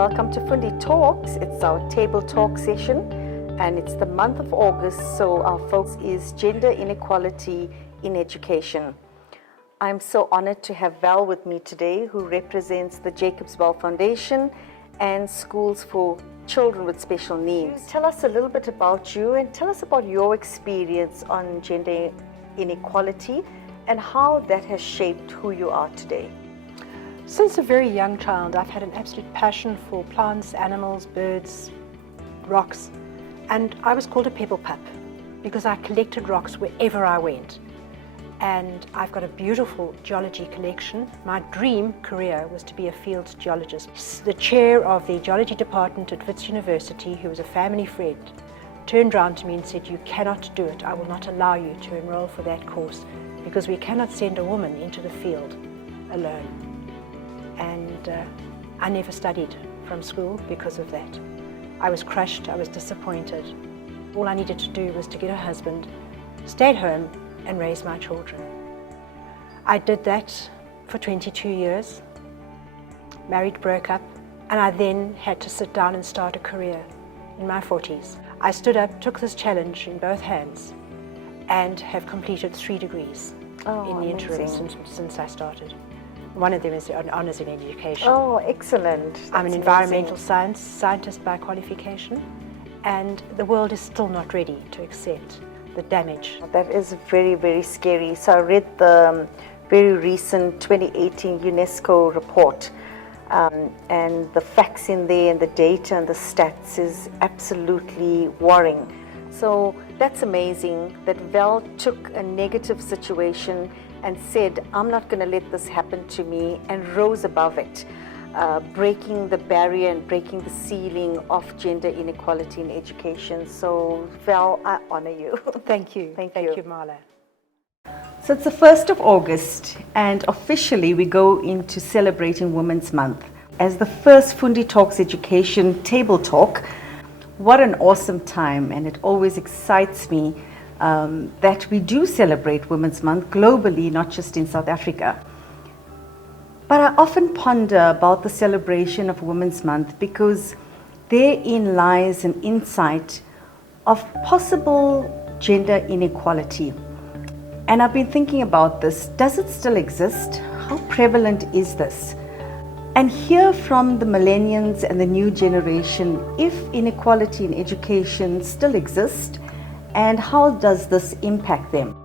Welcome to Fundi Talks. It's our table talk session and it's the month of August, so our focus is gender inequality in education. I'm so honored to have Val with me today, who represents the Jacobs Well Foundation and Schools for Children with Special Needs. Tell us a little bit about you and tell us about your experience on gender inequality and how that has shaped who you are today. Since a very young child, I've had an absolute passion for plants, animals, birds, rocks, and I was called a pebble pup because I collected rocks wherever I went. And I've got a beautiful geology collection. My dream career was to be a field geologist. The chair of the geology department at Wits University, who was a family friend, turned round to me and said, "You cannot do it. I will not allow you to enroll for that course because we cannot send a woman into the field alone." And I never studied from school because of that. I was crushed, I was disappointed. All I needed to do was to get a husband, stay at home and raise my children. I did that for 22 years, married, broke up, and I then had to sit down and start a career in my 40s. I stood up, took this challenge in both hands and have completed 3 degrees in the interim since I started. One of them is an honours in education. Oh, excellent. I'm an environmental scientist by qualification, and the world is still not ready to accept the damage. That is very, very scary. So I read the very recent 2018 UNESCO report, and the facts in there and the data and the stats is absolutely worrying. So that's amazing that Val took a negative situation and said, "I'm not going to let this happen to me," and rose above it, breaking the barrier and breaking the ceiling of gender inequality in education. So Val, I honor you. Thank you. Thank you, Mala. So it's the 1st of August and officially we go into celebrating Women's Month. As the first Fundi Talks Education Table Talk, what an awesome time, and it always excites me that we do celebrate Women's Month globally, not just in South Africa. But I often ponder about the celebration of Women's Month because therein lies an insight of possible gender inequality. And I've been thinking about this. Does it still exist? How prevalent is this? And hear from the millennials and the new generation if inequality in education still exists, and how does this impact them?